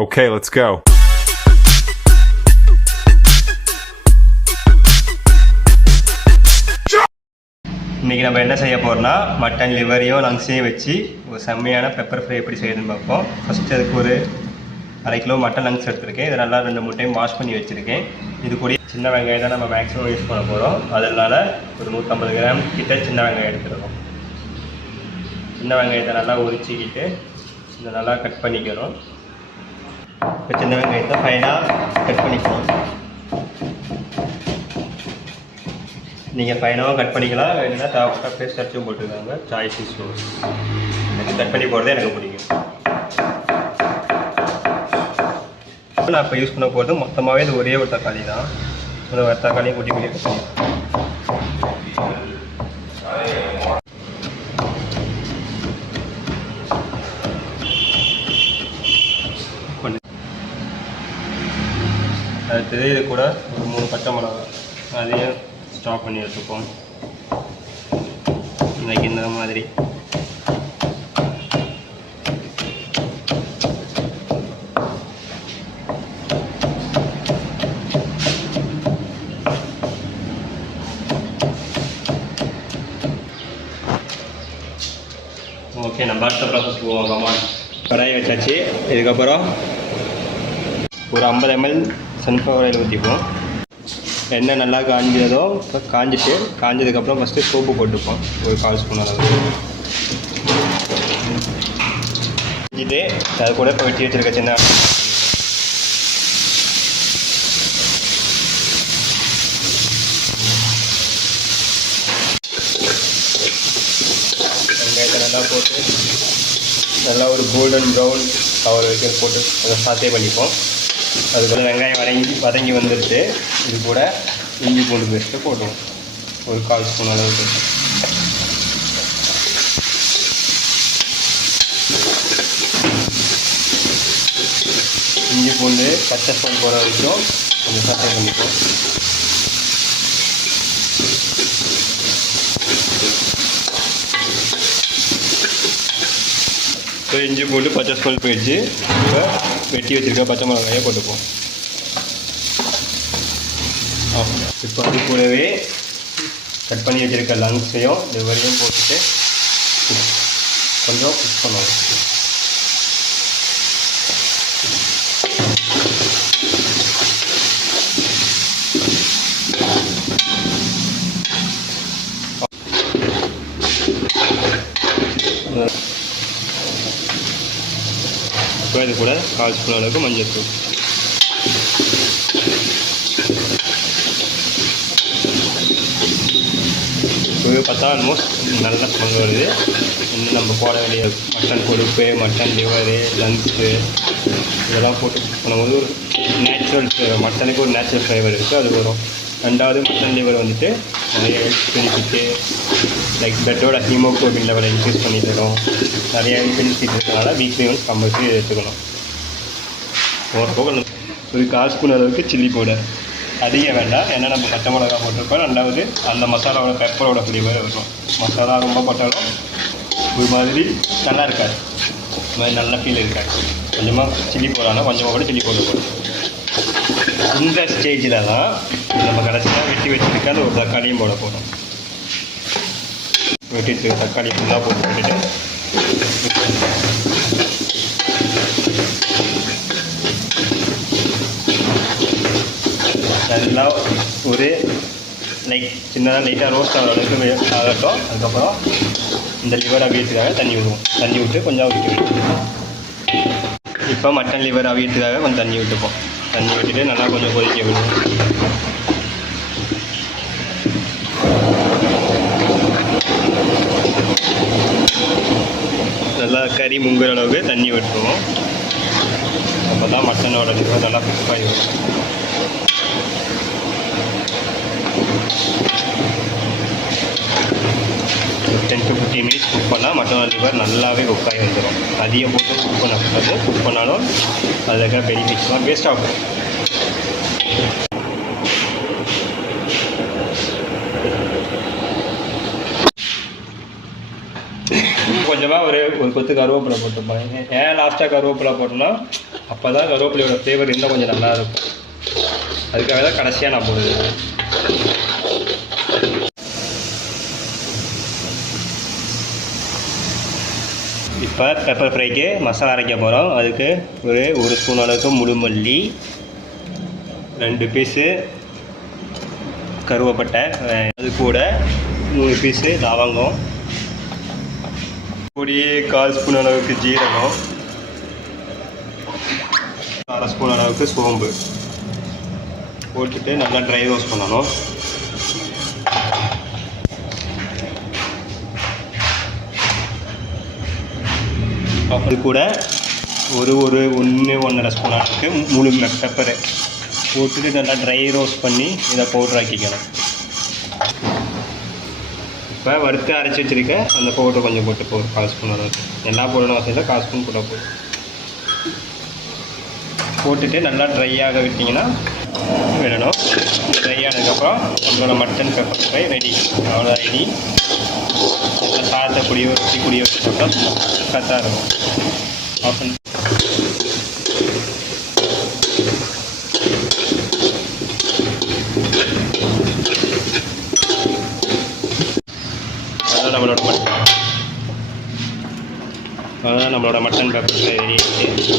Okay, let's go. இன்றைக்கி நம்ம என்ன செய்ய போகிறோம்னா மட்டன் லிவரையும் லங்ஸையும் வச்சு ஒரு செம்மையான பெப்பர் ஃப்ரை எப்படி செய்யுதுன்னு பார்ப்போம். ஃபஸ்ட்டு அதுக்கு ஒரு 1/2 கிலோ மட்டன் லங்ஸ் எடுத்துருக்கேன். இதை நல்லா 2-3 டைம் வாஷ் பண்ணி வச்சுருக்கேன். இது கூட சின்ன வெங்காயம் தான் நம்ம மேக்ஸிமம் யூஸ் பண்ண போகிறோம். அதனால் ஒரு 150 கிராம் கிட்ட சின்ன வெங்காயம் எடுத்துருக்கோம். சின்ன வெங்காயத்தை நல்லா உரிச்சிக்கிட்டு இதை நல்லா கட் பண்ணிக்கணும். இப்போ சின்ன வெங்காயத்தை ஃபைனாக கட் பண்ணிக்கணும். நீங்கள் ஃபைனாகவும் கட் பண்ணிக்கலாம், இல்லைன்னா தேவைப்பட்ட பேஸ்ட் அரைச்சும் போட்டுருக்காங்க. Choice is yours. எனக்கு கட் பண்ணி போடுறதே எனக்கு பிடிக்கும். நான் இப்போ யூஸ் பண்ண போகிறது மொத்தமாகவே இது ஒரே ஒரு தக்காளி தான். ஒரு தக்காளியும் குட்டி குட்டி கட் பண்ணி அடுத்தது இது கூட ஒரு 3 பச்சை மிளகா அதையும் ஸ்டாப் பண்ணி வச்சுப்போம். இன்னைக்கு இந்த மாதிரி ஓகே. நம்ம அடுத்த ப்ராசஸ் போவோம். கமான், கடாயை வச்சாச்சு. இதுக்கப்புறம் ஒரு 50 ml சன்ஃப்ளவர் ஆயில் ஊற்றிப்போம். எண்ணெய் நல்லா காஞ்சதோ காஞ்சதுக்கப்புறம் ஃபஸ்ட்டு சோப்பு போட்டுப்போம். ஒரு 1/4 ஸ்பூன் அளவு செஞ்சுட்டு அது கூட இப்போ வெட்டி வச்சுருக்க சின்ன வெங்காயத்தை நல்லா போட்டு நல்லா ஒரு கோல்டன் ப்ரௌன் கவர் வரைக்கும் போட்டு அதை சாத்தே பண்ணிப்போம். அதுக்குள்ள வெங்காயம் வதங்கி வந்துடுச்சு. இது கூட இஞ்சி பூண்டு பேஸ்ட்டு போட்டுவோம். ஒரு 1/4 ஸ்பூன் அளவுக்கு. இஞ்சி பூண்டு பச்சை ஸ்பூன் போகிற வரைக்கும் கொஞ்சம் சாத்தே பண்ணிப்போம். இப்போ இஞ்சி பூண்டு பச்சை ஸ்பூன் போயிடுச்சு. இப்போ வெட்டி வச்சுருக்க பச்சை மிளகாயை போட்டுப்போம். இப்போ அது கூடவே கட் பண்ணி வச்சுருக்க லங்ஸையும் லிவரையும் போட்டுட்டு கொஞ்சம் குக் பண்ணுவோம். இப்போ இது கூட 1/4 ஸ்பூன் அளவுக்கு மஞ்சள் தூள். இப்போ பார்த்தா ஆல்மோஸ்ட் நல்ல ஸ்மெல் வருது. இன்னும் நம்ம போட வேண்டிய மட்டன் கொழுப்பு, மட்டன் லிவரு, லங்ஸு இதெல்லாம் போட்டு பண்ணும்போது ஒரு நேச்சுரல் மட்டனுக்கு ஒரு நேச்சுரல் ஃப்ளேவர் இருக்குது, அது வரும். 2வது மட்டன் லிவர் வந்துட்டு நிறைய ஹெல்த் பெனிஃபிட்டு லைக் பிளட்டோட ஹீமோக்ளோபின் லெவலை இன்க்ரீஸ் பண்ணி தரும். நிறைய பெனிஃபிட் இருக்கிறதுனால வீக்லி ஒன்ஸ் கம்பல்சரி எடுத்துக்கணும். ஒரு 1/4 ஸ்பூன் அளவுக்கு சில்லி பவுடர். அதிகம் வேண்டாம், ஏன்னா நம்ம பச்சை மிளகா போட்டிருப்போம். 2வது அந்த மசாலாவோட பெப்பரோட ஃப்ளேவர் இருக்கும். மசாலா ரொம்ப போட்டாலும் ஒரு மாதிரி நல்லா இருக்காது, இது மாதிரி நல்ல ஃபீல் இருக்காது. கொஞ்சமாக சில்லி போடலாம், கொஞ்சமாக கூட சில்லி பவுடர் போடும். இந்த ஸ்டேஜில் தான் நம்ம கடைசியாக வெட்டி வச்சுருக்க அந்த ஒரு தக்காளியும் போட போகிறோம். வெட்டிட்டு தக்காளி ஃபுல்லாக போட்டுட்டு நல்லா ஒரு சின்னதாக லைட்டாக ரோஸ்ட் ஆகிற அளவுக்கு ஆகட்டும். அதுக்கப்புறம் இந்த லிவர் அவியத்துக்காக தண்ணி விடுவோம். தண்ணி விட்டு கொஞ்சம் அவிக்க விட்டுருவோம். இப்போ மட்டன் லிவர் அவியத்துக்காக கொஞ்சம் தண்ணி விட்டுப்போம். தண்ணி விட்டுட்டு நல்லா கொஞ்சம் கொதிக்க விடுவோம். நல்லா கறி முங்குற அளவுக்கு தண்ணி விட்டுருவோம். அப்போ தான் மட்டனோட லிவர் நல்லா குக் ஆகி வரும். ஒரு 10 to 15 மினிட்ஸ் குக் பண்ணால் மட்டனோட லிவர் நல்லாவே குக் ஆகி வந்துடும். அதிகம் போட்டு குக் பண்ணக்கூடாது. குக் பண்ணாலும் அதில் இருக்கிற பெனிஃபிட்ஸ்லாம் வேஸ்ட் ஆகும். கொஞ்சமாக ஒரு கொத்து கருவேப்பிலை போட்டுப்பாங்க. ஏன் லாஸ்ட்டாக கருவேப்பிலை போட்டோம்னா அப்போ தான் கருவேப்பிலையோட ஃப்ளேவர் இன்னும் கொஞ்சம் நல்லா இருக்கும். அதுக்காக தான் கடைசியாக நான் போடுவேன். இப்போ பெப்பர் ஃப்ரைக்கு மசாலா அரைக்க போகிறோம். அதுக்கு ஒரு ஸ்பூன் அளவுக்கு முழு மல்லி, 2 பீஸு கருவேப்பட்டை, அது கூட 3 பீஸு லவங்கம், பொடியே 1/4 ஸ்பூன் அளவுக்கு ஜீரகம், 1/2 ஸ்பூன் அளவுக்கு சோம்பு போட்டுட்டு நல்லா ட்ரை ரோஸ்ட் பண்ணணும். அது கூட ஒரு 1-1.5 ஸ்பூன் அளவுக்கு முழு பெப்பரு போட்டுட்டு நல்லா ட்ரை ரோஸ்ட் பண்ணி இதை பவுட்ரு ஆக்கிக்கணும். இப்போ வறுத்து அரைச்சி வச்சுருக்க அந்த பவுட்ரு கொஞ்சம் போட்டு 1/4 ஸ்பூன் அளவுக்கு, எல்லா போடணும் அவசியம் இல்லை, 1/4 ஸ்பூன் கூட போட்டுட்டு நல்லா ட்ரையாக விட்டிங்கன்னா விடணும். ட்ரை ஆனதுக்கப்புறம் நம்மளோட மட்டன் பெப்பர் ஃப்ரை ரெடி. அவ்வளோ ரெடி. நல்லா சாதத்தை குடிய வச்சு போட்டால் கரெக்டாக இருக்கும். ஆஃப் பண்ணி அதான் நம்மளோட மட்டன் பெப்பர் ஃப்ரை ரெடி ஆகிடுச்சு.